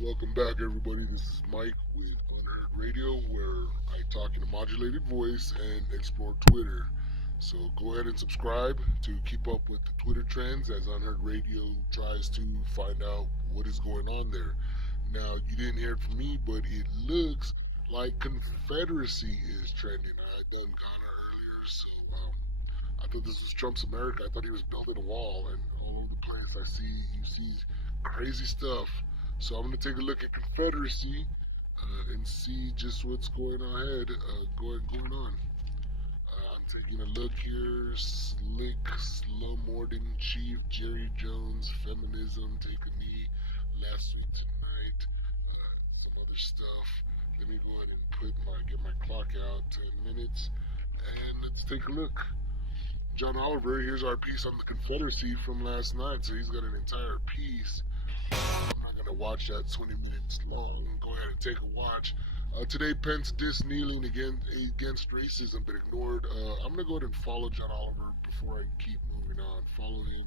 Welcome back, everybody. This is Mike with Unheard Radio, where I talk in a modulated voice and explore Twitter. So go ahead and subscribe to keep up with the Twitter trends as Unheard Radio tries to find out what is going on there. Now, you didn't hear it from me, but it looks like Confederacy is trending. I done Ghana earlier, so I thought this was Trump's America. I thought he was building a wall, and all over the place you see crazy stuff. So I'm gonna take a look at Confederacy and see just what's going on. I'm taking a look here. Slick, Slumorden, Chief, Jerry Jones, Feminism, Take a Knee, Last Week Tonight, some other stuff. Let me go ahead and get my clock out. 10 minutes, and let's take a look. John Oliver, here's our piece on the Confederacy from last night. So he's got an entire piece. I'm not going to watch that 20 minutes long. Go ahead and take a watch. Today, Pence dissed kneeling against racism, but ignored. I'm going to go ahead and follow John Oliver before I keep moving on. Follow him.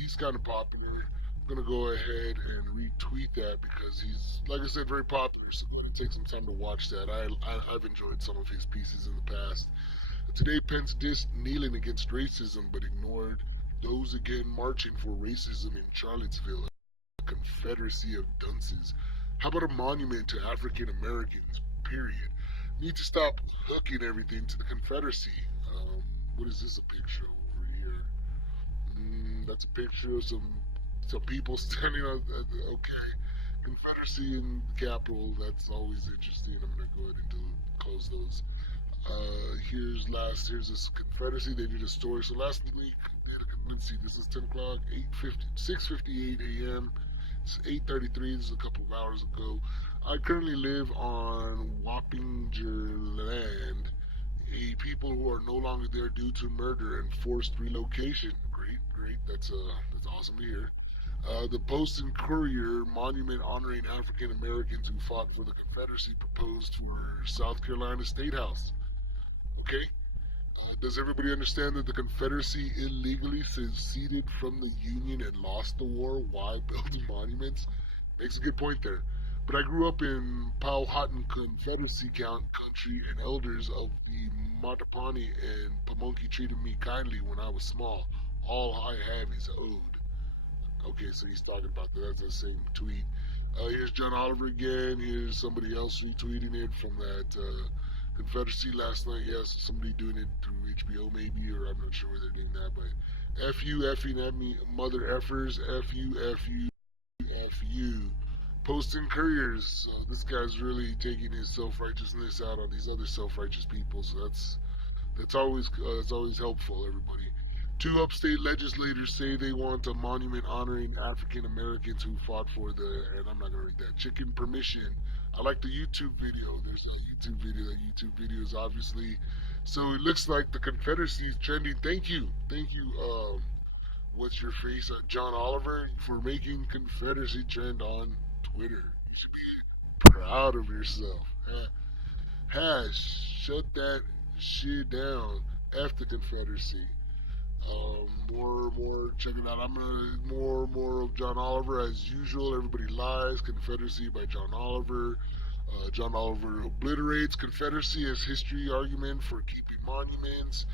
He's kind of popular. I'm going to go ahead and retweet that because he's, like I said, very popular. So I'm going to take some time to watch that. I've enjoyed some of his pieces in the past. Today, Pence dissed kneeling against racism but ignored those again marching for racism in Charlottesville, a confederacy of dunces. How about a monument to African Americans, period? Need to stop hooking everything to the Confederacy. What is this a picture over here? That's a picture of some people standing on. Okay, Confederacy in the Capitol. That's always interesting. I'm gonna go ahead and close those. Here's this Confederacy. They did a story. So last week, let's see, this is 10 o'clock, 6:58 a.m. It's 8:33. This is a couple of hours ago. I currently live on Wappinger land. A people who are no longer there due to murder and forced relocation. Great, great. That's awesome to hear. The Post and Courier monument honoring African Americans who fought for the Confederacy proposed for South Carolina State House. Okay? Does everybody understand that the Confederacy illegally seceded from the Union and lost the war? Why build monuments? Makes a good point there. But I grew up in Powhatan Confederacy country, and elders of the Mattaponi and Pamunkey treated me kindly when I was small. All I have is owed. Okay, so he's talking about that. That's the same tweet. Here's John Oliver again. Here's somebody else retweeting it from that Confederacy last night. Yes, somebody doing it through HBO maybe, or I'm not sure where they're doing that. But F you, effing at me, mother effers. F you, F you, F you. Posting couriers. So this guy's really taking his self righteousness out on these other self righteous people. So that's always helpful, everybody. Two upstate legislators say they want a monument honoring African Americans who fought for the, and I'm not going to read that, chicken permission. I like the YouTube video. There's a YouTube video. That YouTube video is obviously. So it looks like the Confederacy is trending. Thank you. Thank you. What's your face? John Oliver for making Confederacy trend on Twitter. You should be proud of yourself. Hash, shut that shit down. F the Confederacy. More. Check it out. I'm gonna more of John Oliver as usual. Everybody lies. Confederacy by John Oliver. John Oliver obliterates Confederacy as history argument for keeping monuments.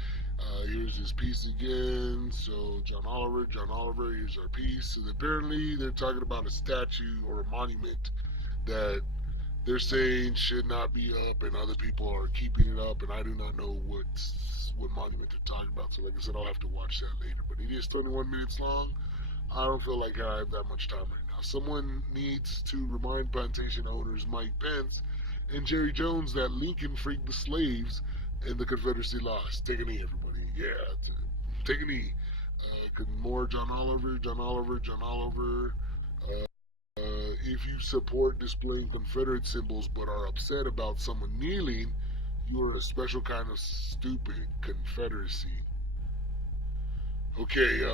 Here's his piece again. So John Oliver. Here's our piece. So apparently they're talking about a statue or a monument that they're saying should not be up, and other people are keeping it up, and I do not know what monument they're talking about. So, like I said, I'll have to watch that later. But it is 21 minutes long. I don't feel like I have that much time right now. Someone needs to remind plantation owners Mike Pence and Jerry Jones that Lincoln freed the slaves and the Confederacy lost. Take a knee, everybody. Yeah, take a knee. More John Oliver, John Oliver, John Oliver. If you support displaying Confederate symbols but are upset about someone kneeling, you are a special kind of stupid. Confederacy. Okay,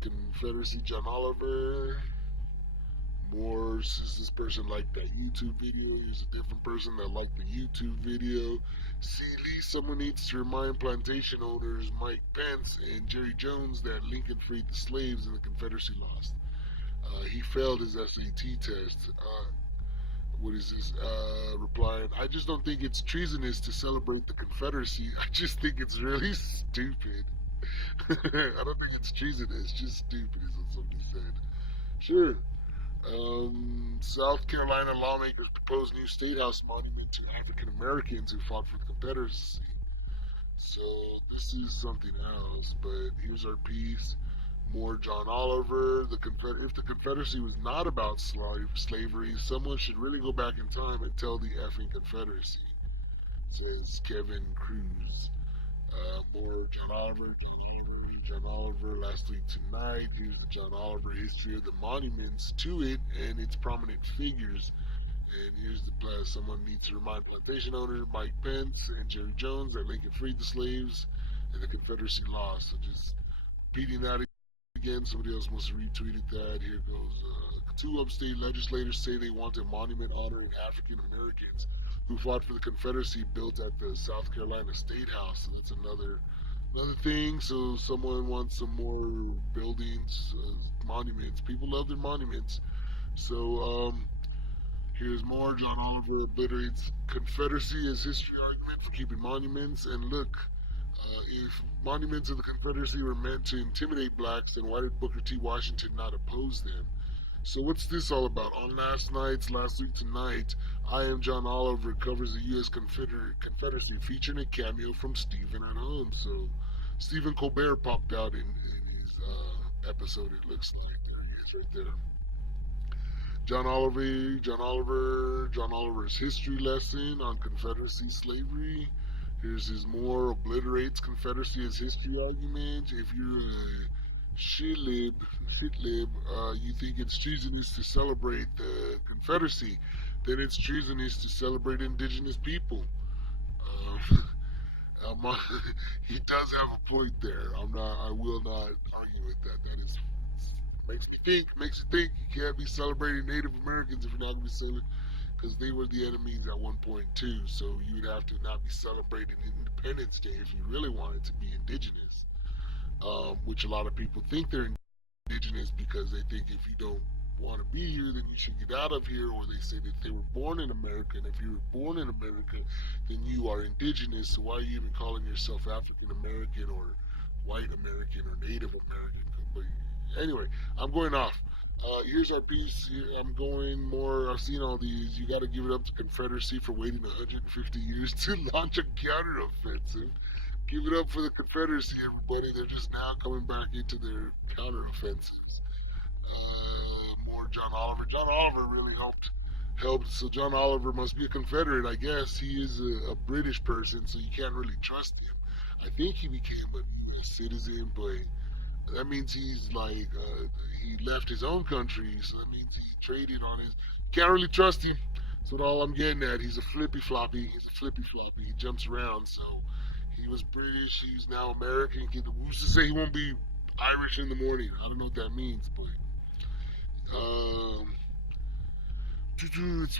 Confederacy, John Oliver. More, is this person liked that YouTube video? Here's a different person that liked the YouTube video. See, Lee, someone needs to remind plantation owners Mike Pence and Jerry Jones that Lincoln freed the slaves and the Confederacy lost. He failed his SAT test. What is this? Replying, I just don't think it's treasonous to celebrate the Confederacy. I just think it's really stupid. I don't think it's treasonous, it's just stupid, is what somebody said. Sure. South Carolina lawmakers propose new state house monument to African Americans who fought for the Confederacy. So this is something else, but here's our piece. More John Oliver. If the Confederacy was not about slavery, someone should really go back in time and tell the effing Confederacy, says Kevin Cruz. More John Oliver. John Oliver last week tonight. Here's the John Oliver history of the monuments to it and its prominent figures. And here's the plus. Someone needs to remind plantation owner Mike Pence and Jerry Jones that Lincoln freed the slaves and the Confederacy lost. So just repeating that again. Somebody else must have retweeted that. Here goes. Two upstate legislators say they want a monument honoring African Americans who fought for the Confederacy built at the South Carolina State House. So that's another thing. So someone wants some more buildings, monuments. People love their monuments. So here's more. John Oliver obliterates Confederacy as history argument for keeping monuments. And look, if monuments of the Confederacy were meant to intimidate blacks, then why did Booker T. Washington not oppose them? So what's this all about? On last week tonight, I Am John Oliver covers the U.S. Confederacy featuring a cameo from Stephen at home. So Stephen Colbert popped out in his episode, it looks like. There he is right there. John Oliver's history lesson on Confederacy slavery. Here's his more obliterates Confederacy as history argument. If you're a shitlib, you think it's treasonous to celebrate the Confederacy, then it's treasonous to celebrate indigenous people. Um, he does have a point there. I will not argue with that. That is makes you think you can't be celebrating Native Americans if you're not going to be celebrating, because they were the enemies at one point too. So you'd have to not be celebrating Independence Day if you really wanted to be indigenous, which a lot of people think they're indigenous because they think if you don't want to be here, then you should get out of here, or they say that they were born in America, and if you were born in America, then you are indigenous. So why are you even calling yourself African American or white American or Native American? But anyway, I'm going off. Here's our piece. Here I'm going more. I've seen all these. You got to give it up to Confederacy for waiting 150 years to launch a counteroffensive. Give it up for the Confederacy, everybody. They're just now coming back into their counteroffensives. More John Oliver. John Oliver really helped. So John Oliver must be a Confederate, I guess. He is a British person, so you can't really trust him. I think he became a U.S. citizen, but that means he's like he left his own country, so that means he traded on his. Can't really trust him. That's what all I'm getting at. He's a flippy floppy. He's a flippy floppy. He jumps around. So he was British. He's now American. Who's to say he won't be Irish in the morning? I don't know what that means, but um,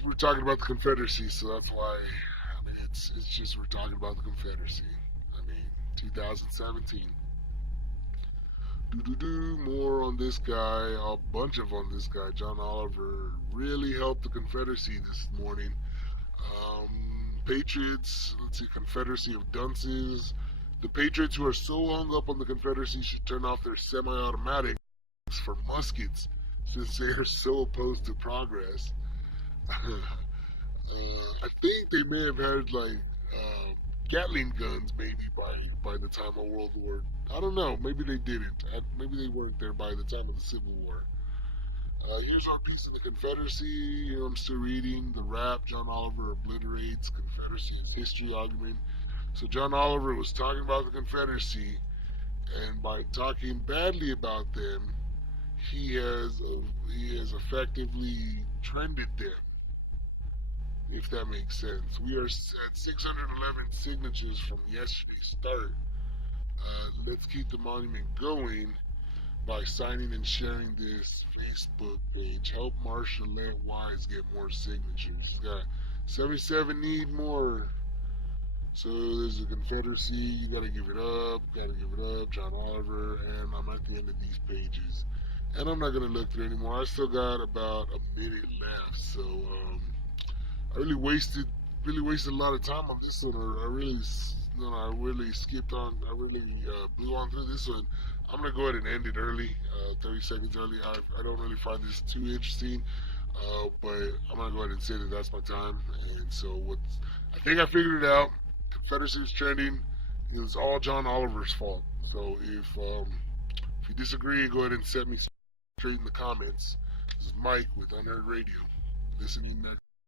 we're talking about the Confederacy, so that's why. I mean, it's just we're talking about the Confederacy. I mean, 2017. More on this guy, a bunch of on this guy. John Oliver really helped the Confederacy this morning. Patriots, let's see, Confederacy of Dunces. The Patriots who are so hung up on the Confederacy should turn off their semi-automatics for muskets since they are so opposed to progress. I think they may have had like Gatling guns maybe by the time of World War. I don't know. Maybe they didn't. Maybe they weren't there by the time of the Civil War. Here's our piece of the Confederacy. Here I'm still reading the rap. John Oliver obliterates Confederacy's history argument. So John Oliver was talking about the Confederacy, and by talking badly about them, he has effectively trended them, if that makes sense. We are at 611 signatures from yesterday's start. Let's keep the monument going. by signing and sharing this Facebook page. Help Marshallette Wise get more signatures. He's got 77 need more. So there's the Confederacy. You gotta give it up. Gotta give it up. John Oliver, and I'm at the end of these pages, and I'm not gonna look through anymore. I still got about a minute left, so I really wasted a lot of time on this one. Or I really, I really skipped on. I really blew on through this one. I'm gonna go ahead and end it early, 30 seconds early. I don't really find this too interesting, but I'm gonna go ahead and say that that's my time. And so what? I think I figured it out. Confederacy was trending. It was all John Oliver's fault. So if you disagree, go ahead and set me straight in the comments. This is Mike with Unheard Radio. Listening next.